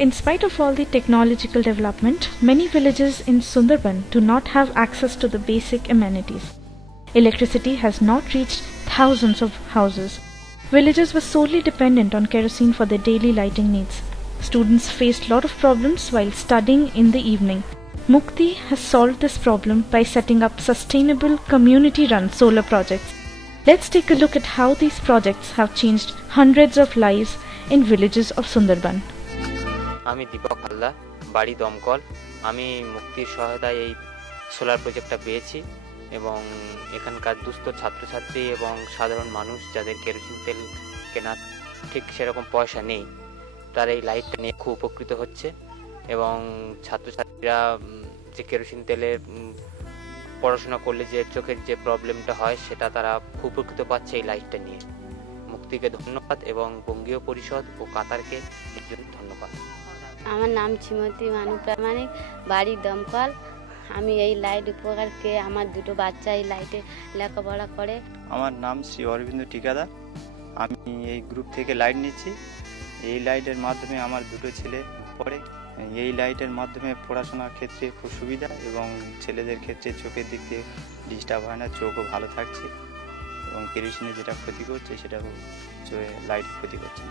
In spite of all the technological development, many villages in Sundarban do not have access to the basic amenities. Electricity has not reached thousands of houses. Villagers were solely dependent on kerosene for their daily lighting needs. Students faced lot of problems while studying in the evening. Mukti has solved this problem by setting up sustainable community-run solar projects. Let's take a look at how these projects have changed hundreds of lives in villages of Sundarban. আমি দীপক হালদার, বাড়ি দমকল। আমি মুক্তির সহায়তায় এই সোলার প্রজেক্টটা পেয়েছি এবং এখানকার দুস্থ ছাত্রছাত্রী এবং সাধারণ মানুষ যাদের কেরোসিন তেল কেনার ঠিক সেরকম পয়সা নেই, তারা এই লাইটটা নিয়ে খুব উপকৃত হচ্ছে এবং ছাত্রছাত্রীরা যে কেরোসিন তেলের পড়াশোনা করলে যে চোখের যে প্রবলেমটা হয় সেটা তারা খুব উপকৃত পাচ্ছে এই লাইটটা নিয়ে। মুক্তিকে ধন্যবাদ এবং বঙ্গীয় পরিষদ ও কাতারকে এর জন্য ধন্যবাদ। আমার নাম শ্রীমতী মানু প্রামাণিক, বাড়ি দমকল। আমি এই লাইট উপকার পেয়ে আমার দুটো বাচ্চা এই লাইটে লেখাপড়া করে। আমার নাম শ্রী অরবিন্দ ঠিকাদার। আমি এই গ্রুপ থেকে লাইট নিচ্ছি। এই লাইটের মাধ্যমে আমার দুটো ছেলে পড়ে। এই লাইটের মাধ্যমে পড়াশোনার ক্ষেত্রে খুব সুবিধা এবং ছেলেদের ক্ষেত্রে চোখের দিক দিয়ে ডিস্টার্ব হয় না, চোখও ভালো থাকছে এবং কেরোসিনে যেটা ক্ষতি করছে সেটা লাইট ক্ষতি করছে।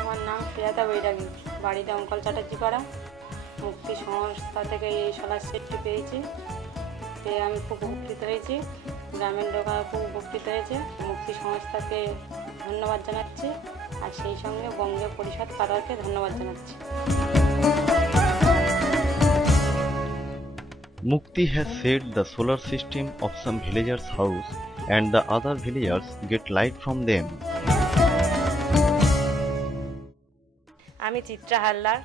আমার নাম প্রিয়াতা বৈরাগী, বাড়ি দমকল চাটার্জিপাড়া। মুক্তি সংস্থা থেকে এই সোলার সেটটি পেয়েছি, পেয়ে আমি খুব উপকৃত হয়েছি। গ্রামের লোকেরা খুব উপকৃত হয়েছে। মুক্তি সংস্থাকে ধন্যবাদ জানাচ্ছি আর সেই সঙ্গে বঙ্গীয় পরিষদ কাতারকে ধন্যবাদ জানাচ্ছি। Mukti has set the solar system of some villagers' house and the other villagers get light from them. আমি চিত্রা হালদার,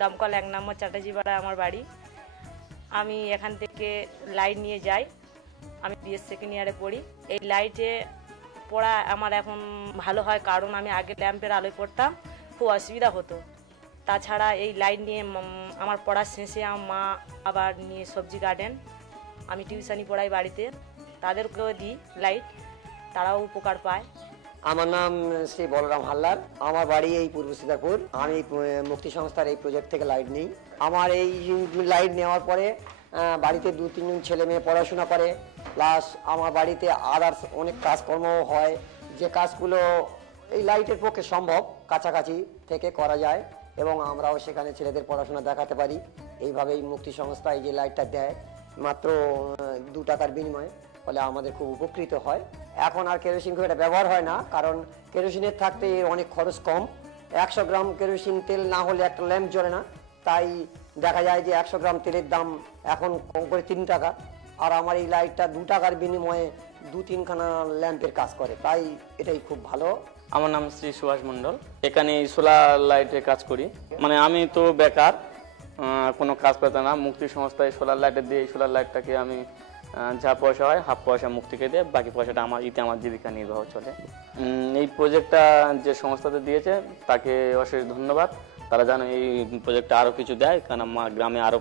দমকল 1 নম্বর চাটার্জিপাড়া আমার বাড়ি। আমি এখান থেকে লাইট নিয়ে যাই। আমি বিএস সেকেন্ড ইয়ারে পড়ি। এই লাইটে পড়া আমার এখন ভালো হয়, কারণ আমি আগে ল্যাম্পের আলোয় পড়তাম, খুব অসুবিধা হতো। তাছাড়া এই লাইট নিয়ে আমার পড়ার শেষে আমার মা আবার নিয়ে সবজি গার্ডেন, আমি টিউশনি পড়াই বাড়িতে, তাদেরকেও দিই লাইট, তারাও উপকার পায়। আমার নাম শ্রী বলরাম হালদার, আমার বাড়ি এই পূর্ব সীতাপুর। আমি মুক্তি সংস্থার এই প্রজেক্ট থেকে লাইট নিই। আমার এই লাইট নেওয়ার পরে বাড়িতে 2-3 জন ছেলে মেয়ে পড়াশোনা করে, প্লাস আমার বাড়িতে আদার্স অনেক কাজকর্ম হয়, যে কাজগুলো এই লাইটের পক্ষে সম্ভব কাছাকাছি থেকে করা যায় এবং আমরাও সেখানে ছেলেদের পড়াশোনা দেখাতে পারি। এইভাবেই মুক্তি সংস্থা এই যে লাইটটা দেয় মাত্র 2 টাকার বিনিময়ে, ফলে আমাদের খুব উপকৃত হয়। এখন আর কেরোসিন খুব একটা ব্যবহার হয় না, কারণ কেরোসিনের থাকতে এর অনেক খরচ কম। 100 গ্রাম কেরোসিন তেল না হলে একটা ল্যাম্প জ্বলে না, তাই দেখা যায় যে 100 গ্রাম তেলের দাম এখন কম করে 3 টাকা, আর আমার এই লাইটটা 2 টাকার বিনিময়ে 2-3 খানা ল্যাম্পের কাজ করে, তাই এটাই খুব ভালো। আমার নাম শ্রী সুভাষ মণ্ডল, এখানে সোলার লাইটে কাজ করি। মানে আমি তো বেকার, কোনো কাজ পেতাম না। মুক্তি সংস্থায় সোলার লাইটে দিয়ে এই সোলার লাইটটাকে আমি যা পয়সা হয় হাফ পয়সা মুক্তিকে দিয়ে, বাকি পয়সাটা আমার জীবিকা নির্বাহ চলে। এই প্রজেক্টটা যে সংস্থাতে দিয়েছে তাকে অশেষ ধন্যবাদ। তারা যেন এই প্রজেক্টটা আরও কিছু দেয়, কারণ আমার গ্রামে আরও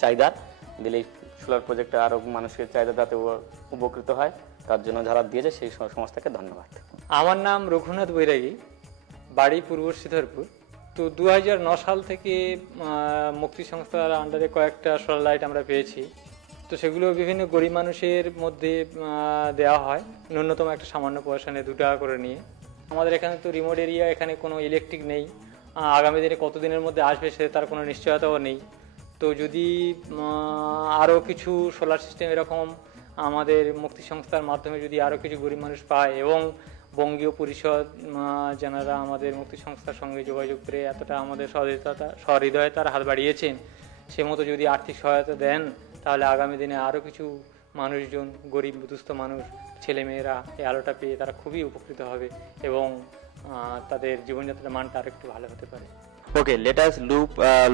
চাহিদা দিলে এই সোলার প্রজেক্টটা আরও মানুষের চাহিদা যাতে উপকৃত হয়, তার জন্য যারা দিয়েছে সেই সংস্থাকে ধন্যবাদ। আমার নাম রঘুনাথ বৈরাগী, বাড়ি পূর্ব সীতাপুর। তো 2009 সাল থেকে মুক্তি সংস্থার আন্ডারে কয়েকটা সোলার লাইট আমরা পেয়েছি। তো সেগুলো বিভিন্ন গরিব মানুষের মধ্যে দেওয়া হয়, ন্যূনতম একটা সামান্য পয়সা নিয়ে 2 টাকা করে নিয়ে। আমাদের এখানে তো রিমোট এরিয়া, এখানে কোনো ইলেকট্রিক নেই। আগামী দিনে কতদিনের মধ্যে আসবে সে তার কোনো নিশ্চয়তাও নেই। তো যদি আরও কিছু সোলার সিস্টেম এরকম আমাদের মুক্তি সংস্থার মাধ্যমে যদি আরও কিছু গরিব মানুষ পায় এবং বঙ্গীয় পরিষদ যারা আমাদের মুক্তি সংস্থার সঙ্গে যোগাযোগ করে এতটা আমাদের সহৃদয়তার হাত বাড়িয়েছেন, সে মতো যদি আর্থিক সহায়তা দেন, তাহলে আগামী দিনে আরও কিছু মানুষজন, গরিব দুস্থ মানুষ, ছেলেমেয়েরা এই আলোটা পেয়ে তারা খুবই উপকৃত হবে এবং তাদের জীবনযাত্রার মানটা আরও একটু ভালো হতে পারে। Okay, let us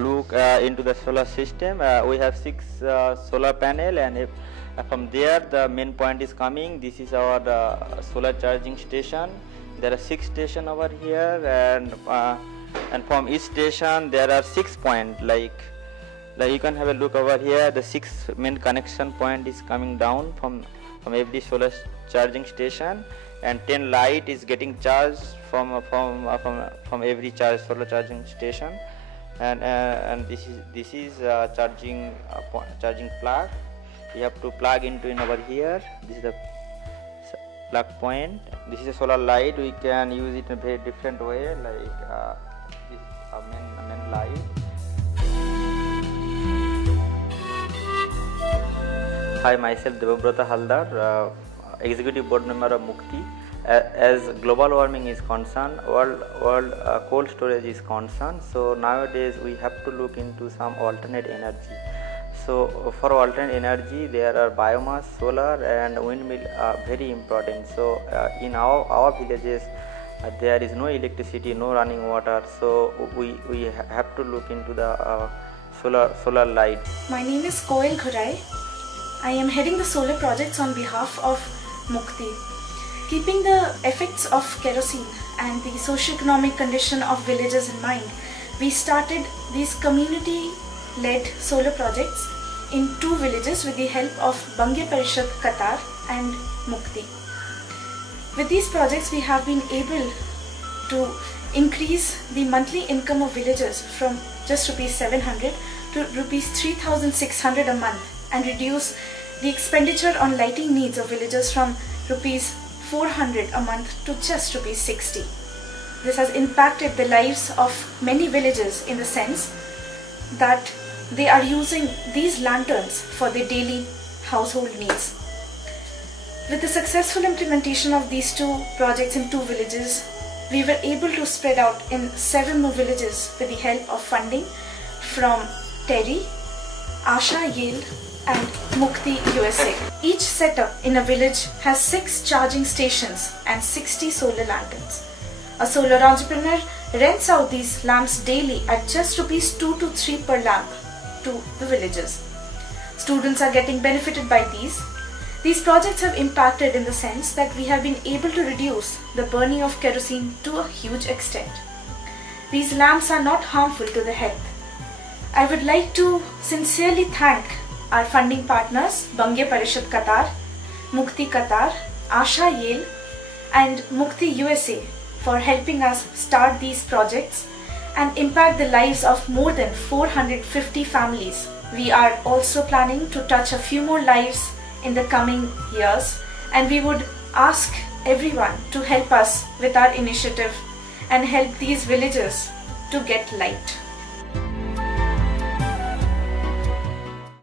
look into the solar system. We have 6 solar panel, and from there the main point is coming. This is our solar charging station. There are 6 stations over here, and from each station there are 6 points. Like Like you can have a look over here. The 6 main connection point is coming down from every solar charging station, and 10 light is getting charged from every solar charging station, and this is charging plug. You have to plug into over here. This is the plug point. This is a solar light. We can use it in a very different way, like this is a main light. Hi, myself Debabrata Haldar, Executive Board Member of Mukti. As global warming is concerned, world cold storage is concerned, so nowadays we have to look into some alternate energy. So for alternate energy, there are biomass, solar and windmill are very important. So in our villages, there is no electricity, no running water, so we have to look into the solar light. My name is Koel Ghurai. I am heading the solar projects on behalf of Mukti. Keeping the effects of kerosene and the socio-economic condition of villages in mind, we started these community-led solar projects in 2 villages with the help of Bangya Parishad Qatar and Mukti. With these projects, we have been able to increase the monthly income of villagers from just rupees 700 to rupees 3,600 a month, and reduce the expenditure on lighting needs of villagers from rupees 400 a month to just rupees 60. This has impacted the lives of many villagers in the sense that they are using these lanterns for their daily household needs. With the successful implementation of these 2 projects in 2 villages, we were able to spread out in 7 more villages with the help of funding from TERI, Asha Yale and Mukti USA. Each setup in a village has 6 charging stations and 60 solar lanterns. A solar entrepreneur rents out these lamps daily at just rupees 2 to 3 per lamp to the villagers. Students are getting benefited by these. These projects have impacted in the sense that we have been able to reduce the burning of kerosene to a huge extent. These lamps are not harmful to the health. I would like to sincerely thank our funding partners Bangya Parishad Qatar, Mukti Qatar, Asha Yale and Mukti USA for helping us start these projects and impact the lives of more than 450 families. We are also planning to touch a few more lives in the coming years, and we would ask everyone to help us with our initiative and help these villagers to get light.